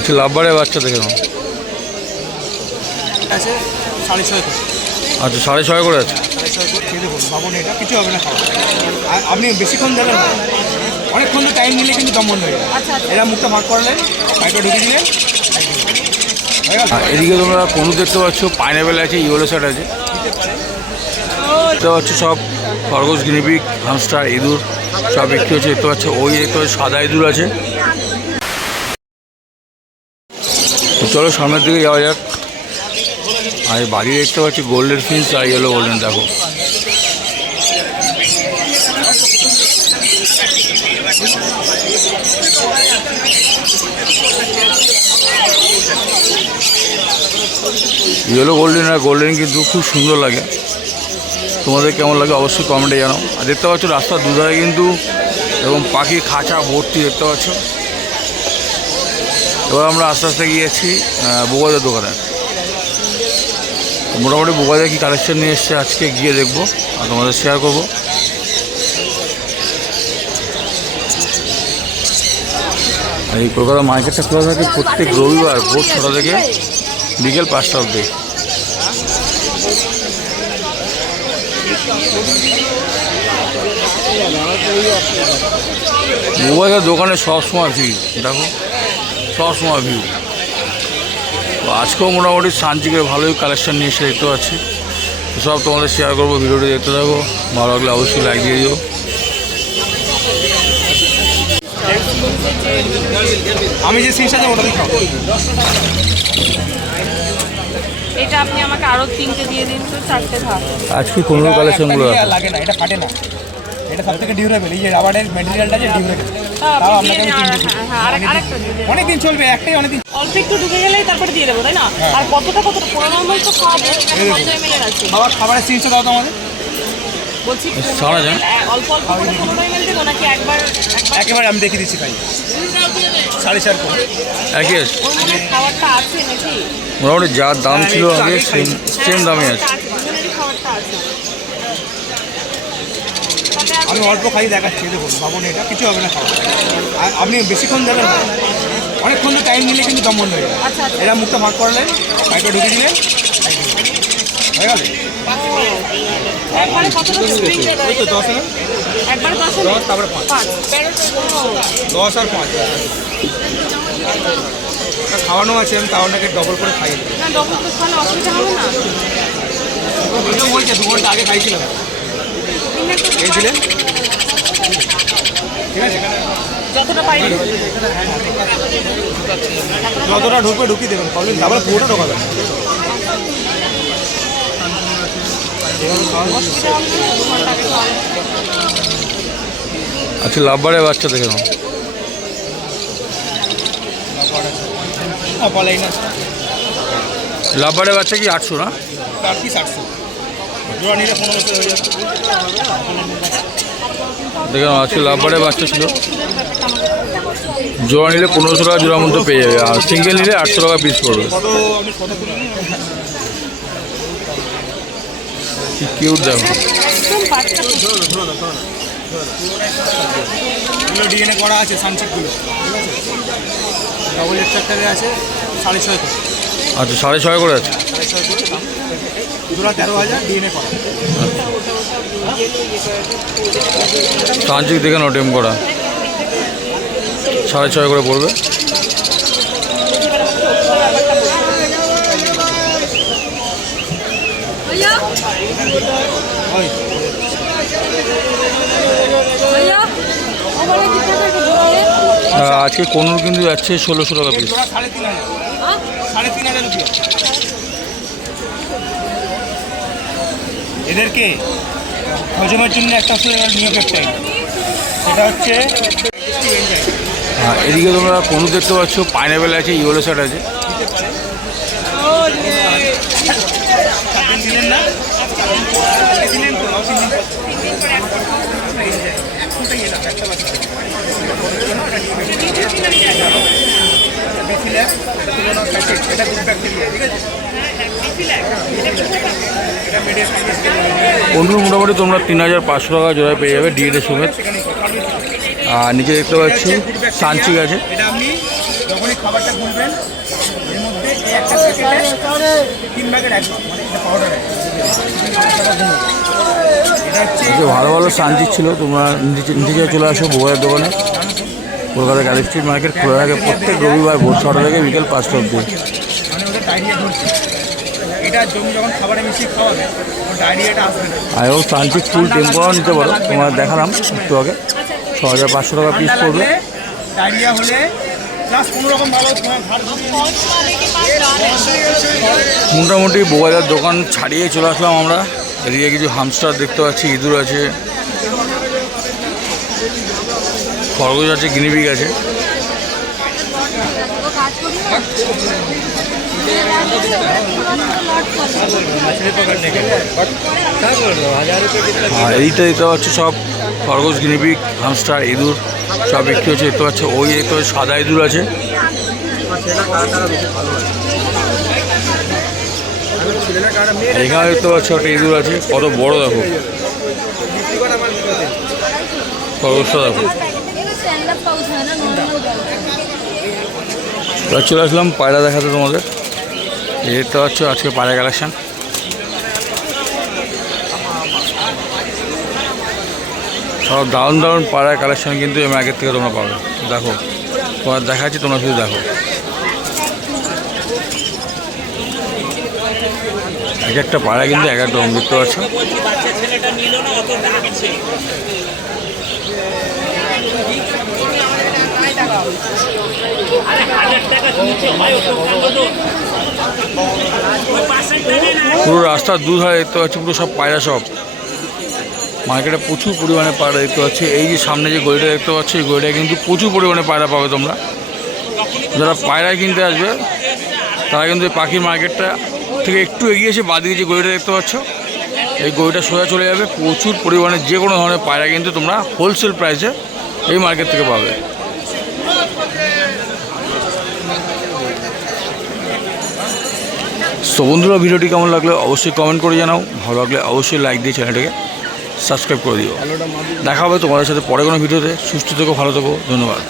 আচ্ছা, লাভবারের বাচ্চা দেখে নাও। আছে 6.5 করে। আচ্ছা, 6.5 করে আছে। 6.5 করে খেয়ে দেখুন, ভাবুন এটা কিছু হবে না খাওয়া। আপনি বেশিক্ষণ দেবেন না, অনেকক্ষণ তো টাইম নিলে কিন্তু দম বন্ধ হয়ে যাবে। এরা মুখটা ভাগ করলেন, পাইপটা ঢুকে দিলেন, এদিকে তোমরা কোনো দেখতে পাচ্ছ, পাইনাপেল আছে, ইয়েলো শার্ট আছে, দেখতে পাচ্ছ সব খরগোশ, গিনিপিগ, হামস্টার, ইঁদুর সব বিক্রি হচ্ছে দেখতে পাচ্ছ। ওই দেখতে পাচ্ছ সাদা ইঁদুর আছে। চলো সামনের দিকে যাওয়া যাক। আর বাড়ি দেখতে পাচ্ছি গোল্ডেন ফিন্স আর ইয়েলো গোল্ডেন। দেখো ইয়েলো গোল্ডেন আর গোল্ডেন কিন্তু খুব সুন্দর লাগে। তোমাদের কেমন লাগে অবশ্যই কমেন্টে জানাও। আর দেখতে পাচ্ছ রাস্তার দুধারে কিন্তু এবং পাখির খাঁচা ভর্তি দেখতে পাচ্ছ। এবার আমরা আস্তে আস্তে গিয়েছি বোগাদের দোকানে। মোটামুটি বোগাদে কী কালেকশন নিয়ে এসছে আজকে গিয়ে দেখবো আর তোমাদের শেয়ার করবো। এই কলকাতা মার্কেটটা খোলা থাকে প্রত্যেক রবিবার ভোর 6টা থেকে বিকেল 5টা অবধি। বোগাদের দোকানে সবসময় ভিড়, দেখো সবসময় ভিড়। তো আজকেও মোটামুটি সানচিকের ভালোই কালেকশন নিয়ে এসে দেখতে পাচ্ছি। সব তোমাদের শেয়ার করবো, ভিডিওটি দেখতে থাকো। ভালো লাগলে অবশ্যই লাইক দিয়ে দিও। আমি যে সিনটা দেবো ওটা খাও। এটা আপনি আমাকে আরো 3টে দিয়ে দিন তো, 4টে থাক। আজকে কোনো কালেকশনগুলো লাগে না, এটা ফাটে না, এটা সব থেকে ডিউরেবল। এই যে রাবারের ম্যাটেরিয়ালটা যে ডিউরেবল, তাও আপনাকে অনেকদিন চলবে, একটাই অনেকদিন। অল্প একটু ঢুকে গেলেই তারপরে দিয়ে দেবো, তাই না? আর কতটা 15 ml তো খাওয়াবো, 50 ml আছে। খাবারের সিনটা দাও তো আমাদের। বলছি অল্প অল্প করে 15 ml দেবো নাকি একেবারে আমি দেখিয়ে দিচ্ছি ভাই। 4.5 করে একই আছে, খাবারটা আছে নাকি? মোটামুটি যার দাম ছিল আগে সেম দামে আছে। খাবারটা আছে। আমি অল্প খাই দেখাচ্ছি, দেখুন ভাবুন এটা কিছু হবে না খাওয়া। আপনি বেশিক্ষণ দেবেন না, অনেকক্ষণ তো টাইম নিলে কিন্তু দম বন্ধ হয়ে যাবে। এরা মুখটা ভাগ করলেন, পাইপটা ঢুকে দিলেন, হয়ে গেল। একবারে কতটা ওই তো 10 না, একবারে 10 তারপরে 5, 10 আর 5 খাওয়ানো আছে। আমি তাও ওনাকে ডবল করে খাই না, ডবল তো খাওয়ালে অসুবিধা হবে না। বলছে 2 ঘন্টা আগে খাইছিলাম, খেয়েছিলেন, ঠিক আছে। যতটা পাই যতটা ঢুকবে ঢুকিয়ে দেবেন, প্রবলেম তারপরে পুরোটা ঢোকাবেন। আচ্ছা, লাভবারের বাচ্চা দেখে নাও। লাভবারের বাচ্চা কি 800 না? 800 জোড়া নিলে 1500 হয়ে যাবে। দেখে নাও, আজকে লাভবারের বাচ্চা ছিল। জোড়া নিলে 1500 টাকা জোড়ার মধ্যে পেয়ে যাবে, আর সিঙ্গেল নিলে 800 টাকা পিস পড়বে। কি কিউট দেখো। ডিএনএ করা আছে সানচিকগুলো, ঠিক আছে। ডবল এক্সট্রাক্টারে আছে 6.5 করে। আচ্ছা, 6.5 করে আছে। 6.5 করে দাম, জোড়া 13,000 ডিএনএ করা। সানচিক দেখে নাও, টেম করা 6.5 করে পড়বে। আজকে কোনুর কিন্তু যাচ্ছে 1600 টাকা পিস। 3,500 রুপিয়া। এদেরকে হজমের জন্য একটা নিয়োপেপটাইড, সেটা হচ্ছে। এদিকে তোমরা কোনু দেখতে পাচ্ছ, পাইনাপেল আছে, ইয়েলো শার্ট আছে। দিলেন না, দিলেন তো কোনু মোটামুটি তোমরা 3,500 টাকা জোড়ায় পেয়ে যাবে ডিএনএ সমেত। আর নিচে দেখতে পাচ্ছি সানচিক আছে। এটা আপনি যখনই খাবারটা গুলবেন, এর মধ্যে এই একটা প্যাকেটে 3 প্যাকেট একদম মানে এটা পাউডার এটা হচ্ছে ভালো ভালো সানচিক ছিল। তোমরা নিচে চলে আসো বউয়ের দোকানে। কলকাতা গ্যালি স্ট্রিট মার্কেট খোলা থাকে প্রত্যেক রবিবার ভোর 6টা থেকে বিকেল 5টা অবধি। মানে ওদের ডায়রিয়া ধরছে, এটা জমি যখন খাবারে মিশিয়ে খাওয়াবে ওর ডায়রিয়াটা আসবে না। আর ও সানচিক ফুল টেম্পোরাও নিতে পারো, তোমরা দেখালাম একটু আগে। 6500 টাকা পিস পড়বে। ডায়রিয়া হলে প্লাস কোনো রকম ভালো তোমার ভাত মোটামুটি বউয়ের দোকান ছাড়িয়ে চলে আসলাম আমরা। এদিকে কিছু হামস্টার দেখতে পাচ্ছি, ইঁদুর আছে, খরগোশ আছে, গিনিপিগ আছে। আর এইটা দেখতে পাচ্ছি সব খরগোশ, গিনিপিগ, হামস্টার, ইঁদুর সব বিক্রি হচ্ছে দেখতে পাচ্ছি। ওই দেখতে পাচ্ছি সাদা ইঁদুর আছে। এখানে দেখতে পাচ্ছি একটা ইঁদুর আছে, কত বড় দেখো। খরগোশটা দেখো। এবার চলে আসলাম পায়রা দেখাতে তোমাদের। এই দেখতে পাচ্ছ আজকে পায়রা কালেকশান। সব দারুণ দারুণ পায়রা কালেকশান কিন্তু এই মার্কেট থেকে তোমরা পাবে। দেখো তোমার দেখাচ্ছি, তোমরা শুধু দেখো। এক একটা পায়রা কিন্তু এক একটা রঙ দেখতে পাচ্ছ। পুরো রাস্তার দুধারে দেখতে পাচ্ছি পুরো সব পায়রা। সব মার্কেটে প্রচুর পরিমাণে পায়রা দেখতে পাচ্ছি। এই যে সামনে যে গলিটা দেখতে পাচ্ছি, এই গলিটায় কিন্তু প্রচুর পরিমাণে পায়রা পাবে তোমরা। যারা পায়রা কিনতে আসবে তারা কিন্তু এই পাখির মার্কেটটা থেকে একটু এগিয়ে এসে বাদিকে যে গলিটা দেখতে পাচ্ছ, এই গলিটা সোজা চলে যাবে। প্রচুর পরিমাণে যে কোনো ধরনের পায়রা কিন্তু তোমরা হোলসেল প্রাইসে এই মার্কেট থেকে পাবে। সো বন্ধুরা, ভিডিওটি কেমন লাগলে অবশ্যই কমেন্ট করে জানাও। ভালো লাগলে অবশ্যই লাইক দিয়ে চ্যানেলটাকে সাবস্ক্রাইব করে দিও। দেখা হবে তোমাদের সাথে পরে কোনো ভিডিওতে। সুস্থ থেকো, ভালো থেকো, ধন্যবাদ।